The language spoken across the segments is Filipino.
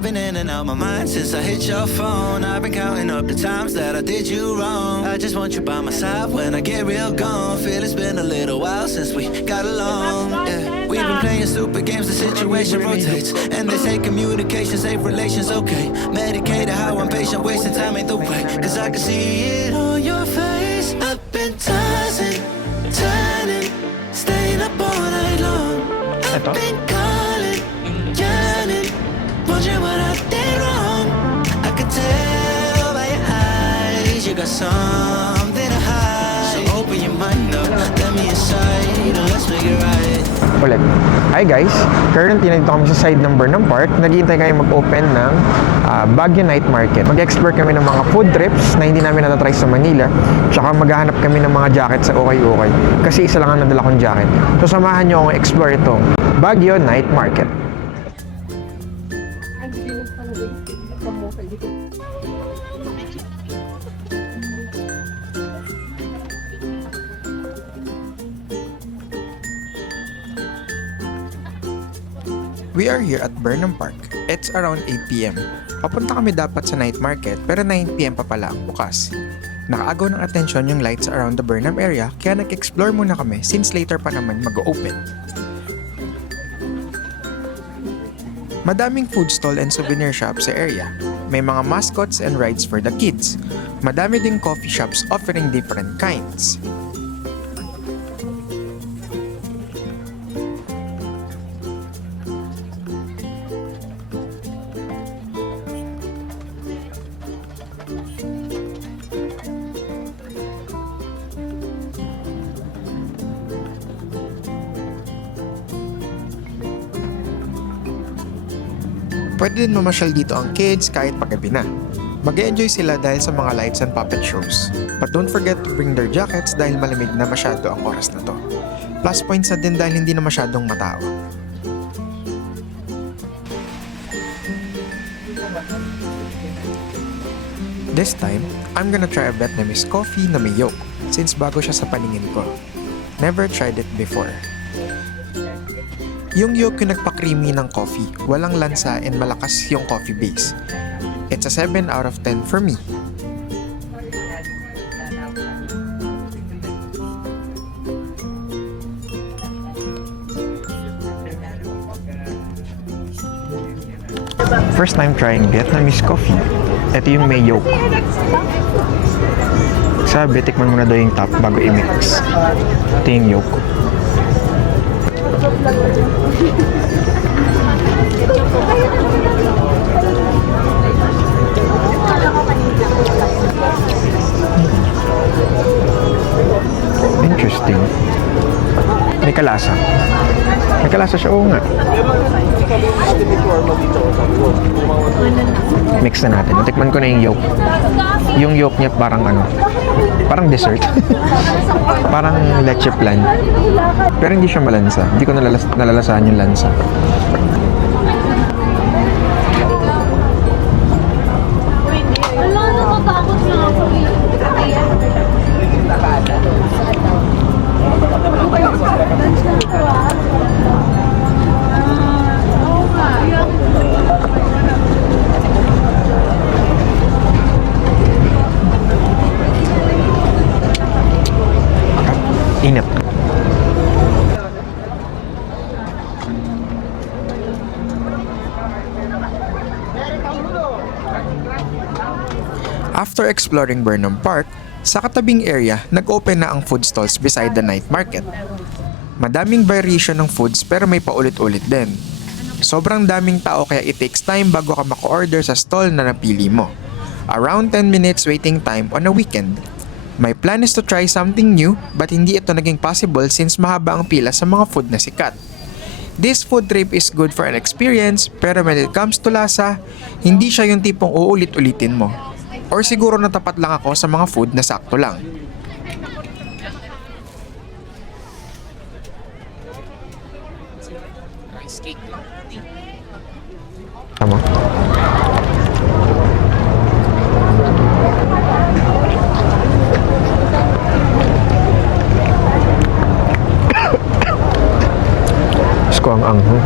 been in and out my mind since I hit your phone. I've been counting up the times that I did you wrong. I just want you by my side when I get real gone. Feel it's been a little while since we got along. Yeah. We've been playing stupid games, the situation rotates, and they say communication, safe relations, okay. Medicated how I'm patient, wasting time ain't the way. Cause I can see it on your face. I've been tossing, turning, staying up all night long. I've been calling, yearning, wondering what I did wrong. I could tell by your eyes you got something to hide. So open your mind up, let me inside, and let's make it right. Ulit. Hi guys! Currently, nandito kami sa side number ng park. Naghihintay kayo mag-open ng Baguio Night Market. Mag-explore kami ng mga food trips na hindi namin natatry sa Manila. Tsaka maghahanap kami ng mga jacket sa Okay. Kasi isa lang ang nadala kong jacket. So samahan nyo akong explore itong Baguio Night Market. We are here at Burnham Park. It's around 8 PM. Papunta kami dapat sa night market pero 9 PM pa pala ang bukas. Nakaagaw ng atensyon yung lights around the Burnham area kaya nag-explore muna kami since later pa naman mag-open. Madaming food stall and souvenir shops sa area. May mga mascots and rides for the kids. Madami ding coffee shops offering different kinds. Pwede din mamasyal dito ang kids kahit paggabi na. Mag-e-enjoy sila dahil sa mga lights and puppet shows. But don't forget to bring their jackets dahil malamig na masyado ang oras na to. Plus points na din dahil hindi na masyadong matao. This time, I'm gonna try a Vietnamese coffee na may yolk since bago siya sa paningin ko. Never tried it before. Yung yolk yung nagpa-creamy ng coffee, walang lansa and malakas yung coffee base. It's a 7 out of 10 for me. First time trying Vietnamese coffee. Ito yung may yolk. Sabi, tikman muna daw yung top bago i-mix. Ito yung yolk. Interesting. May kalasa. May kalasa siya, oo nga. Mix na natin. Tikman ko na yung yolk. Yung yolk niya parang parang dessert. Parang leche plan. Pero hindi siya malansa. Hindi ko nalalasahan yung lansa. Init. After exploring Burnham Park, sa katabing area, nag-open na ang food stalls beside the night market. Madaming variation ng foods pero may paulit-ulit din. Sobrang daming tao kaya it takes time bago ka maka-order sa stall na napili mo. Around 10 minutes waiting time on a weekend. My plan is to try something new but hindi ito naging possible since mahaba ang pila sa mga food na sikat. This food trip is good for an experience pero when it comes to lasa, hindi siya yung tipong uulit-ulitin mo. Or siguro natapat lang ako sa mga food na sakto lang. Tama. Gusto ko ang anghang.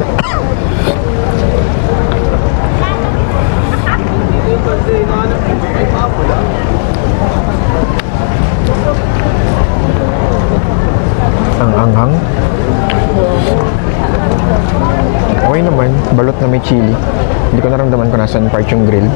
Ang anghang. Okay naman, balot na may chili. Hindi ko naramdaman kung nasaan part yung grill.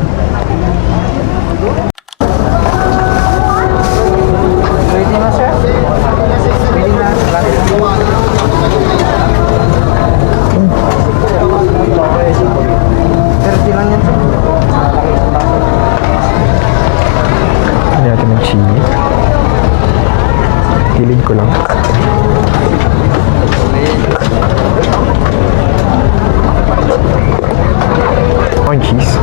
Hindi natin ng chili. Kilid ko lang. On cheese.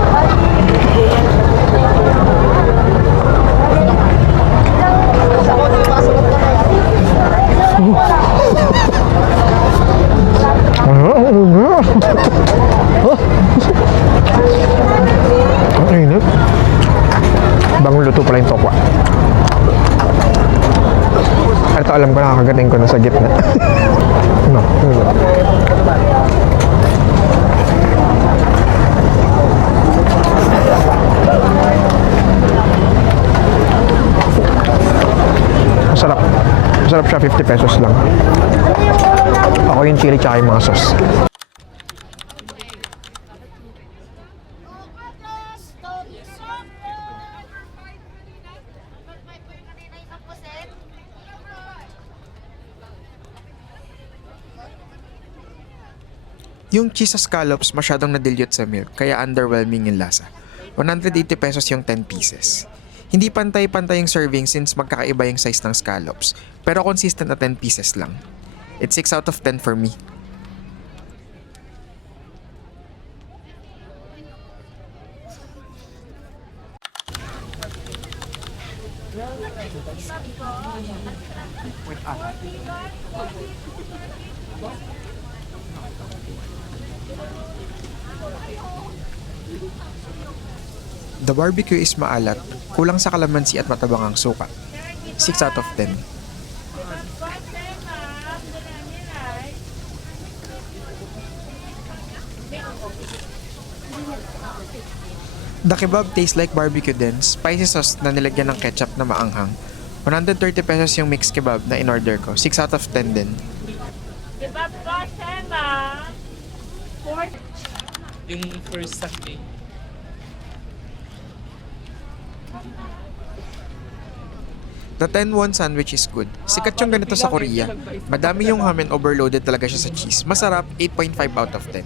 Ang init. Bagong luto pala yung tokwa. Ito alam ko, nakakagating ko na sa gitna. No, masarap. Masarap siya, 50 pesos lang. Ako yung chili tsaka yung mga sauce. Yung cheese sa scallops masyadong na-dilute sa milk kaya underwhelming yung lasa. 180 pesos yung 10 pieces. Hindi pantay-pantay yung serving since magkakaiba yung size ng scallops, pero consistent na 10 pieces lang. It's 6 out of 10 for me. The barbecue is maalat, kulang sa kalamansi at matabang ang suka. 6 out of 10. The kebab tastes like barbecue din, spicy sauce na nilagyan ng ketchup na maanghang. 130 pesos yung mixed kebab na in-order ko. 6 out of 10 din. Kebab ko, Sema. Yung first Sunday. The 10-won sandwich is good. Sikat yung ganito sa Korea. Madami yung ham and overloaded talaga siya sa cheese. Masarap, 8.5 out of 10.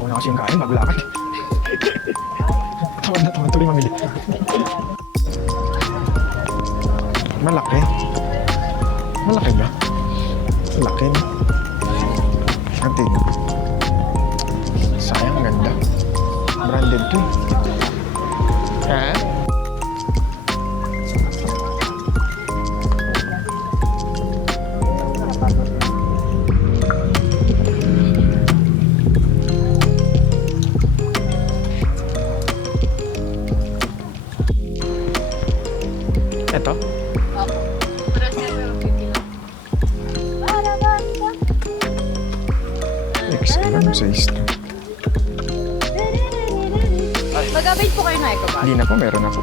Tawa na kasi yung kain, maglakad. Tawa tuloy mamili. Malaki. Malaki ba? Malaki. Atin. Sayang, ganda. Branded to eh. Ha? Ito? Excellent size to. Mag-abate po kayo na ito ba? Hindi na po, meron na po.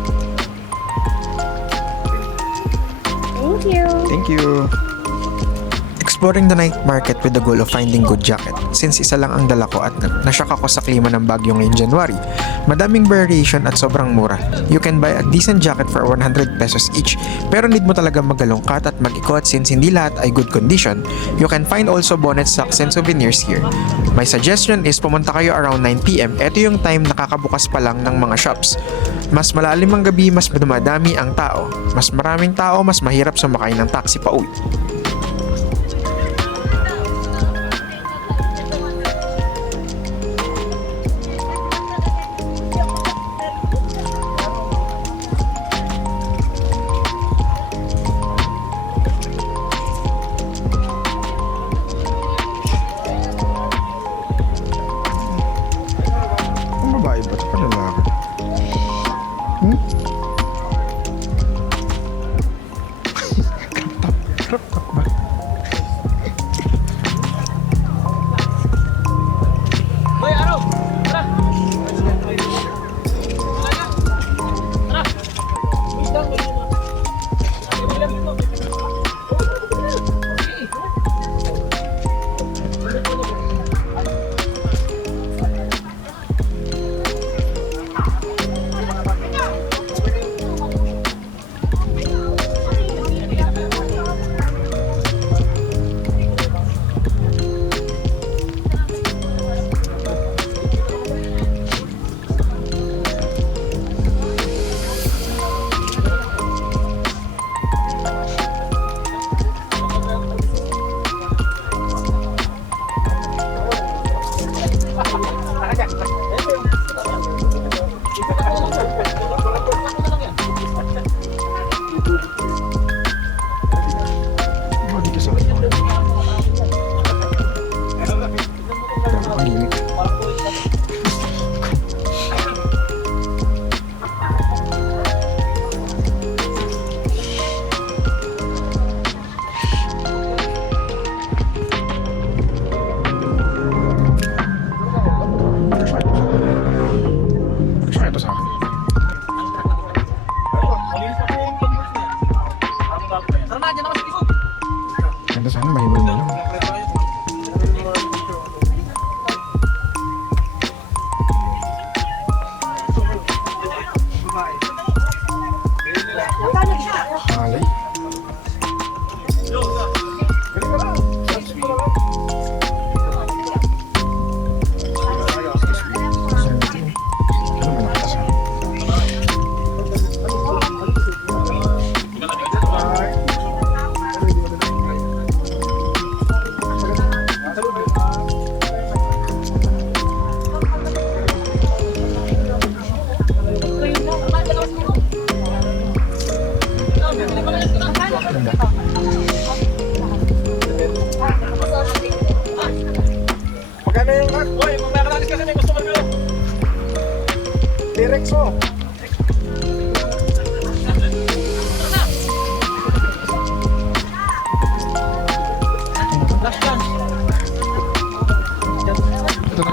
Thank you. Thank you. Exploring the night market with the goal of finding good jacket. Since isa lang ang dala ko at nashock ako sa klima ng Baguio ngayong January, madaming variation at sobrang mura. You can buy a decent jacket for 100 pesos each, pero need mo talaga magalungkat at mag-ikot since hindi lahat ay good condition. You can find also bonnet socks and souvenirs here. My suggestion is pumunta kayo around 9 PM. Ito yung time nakakabukas pa lang ng mga shops. Mas malalim ang gabi, mas dumadami ang tao. Mas maraming tao, mas mahirap sumakay ng taxi pa uwi. Init. Kaya ito sa akin. Ganda sana, mahimol mo lang. Alay. Magkano yung rak? Uy, magkakalalis kasi may customer ko. T-Rex mo. Ito na.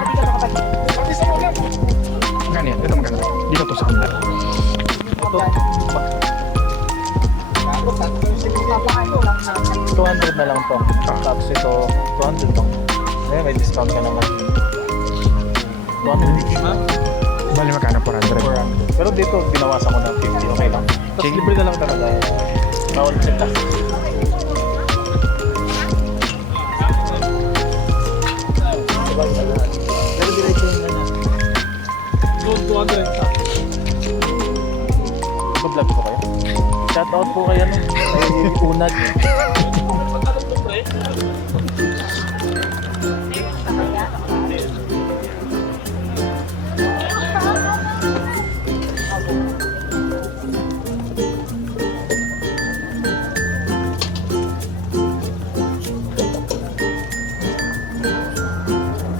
Pag-isa mo lang. Magkano yan? Ito magkano. Dito to sa kanila. Ito. 200 na lang to. Tapos ito, 200 lang. Eh, may discount ka naman. 200. Bali magkano? 400. 400. Pero dito, binawasan ko ng 50. Okay lang. Tapos Sige. libre na lang talaga. Bawal check lang. Pero diretso yun na. 200 sa. Mag-vlog po kayo? Shoutout po kayo no? Ay, unad eh.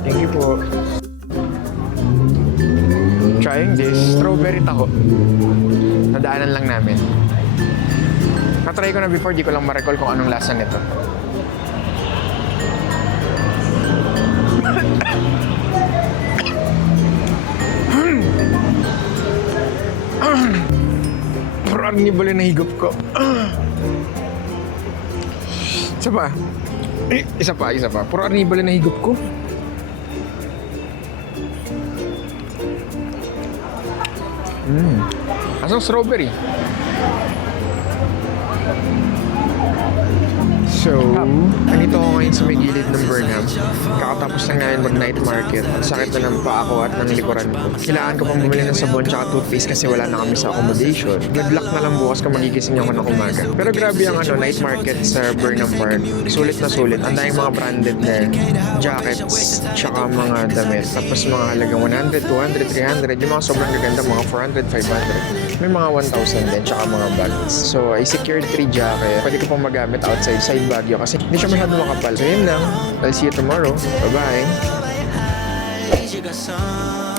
Thank you po. Trying this strawberry taho. Nadaanan lang namin. Natry ko na before, di ko lang ma-recall kung anong lasa nito. Parang nibali na higop ko. Isa pa. Isa pa. Puro arnibal na higop ko. Asang strawberry. So, nandito ako ngayon sa may gilid ng Burnham. Kakatapos na ngayon mag-night market. Ang sakit na ng paa ko at ng likuran ko. Kailangan ko pang bumili ng sabon tsaka toothpaste kasi wala na kami sa accommodation. Nag-lock na lang bukas kung magigising ako ng umaga. Pero grabe ang night market sa Burnham Park. Sulit na sulit. Ang daming mga branded na jackets tsaka mga damit. Tapos mga halagang 100, 200, 300. Yung mga sobrang gaganda, mga 400, 500. May mga 1,000 din tsaka mga bags. So, I secured 3 jacket. Pwede ko pang magamit outside side Baguio kasi hindi siya masyado makapal. So yun lang. I'll see you tomorrow. Bye-bye. You got some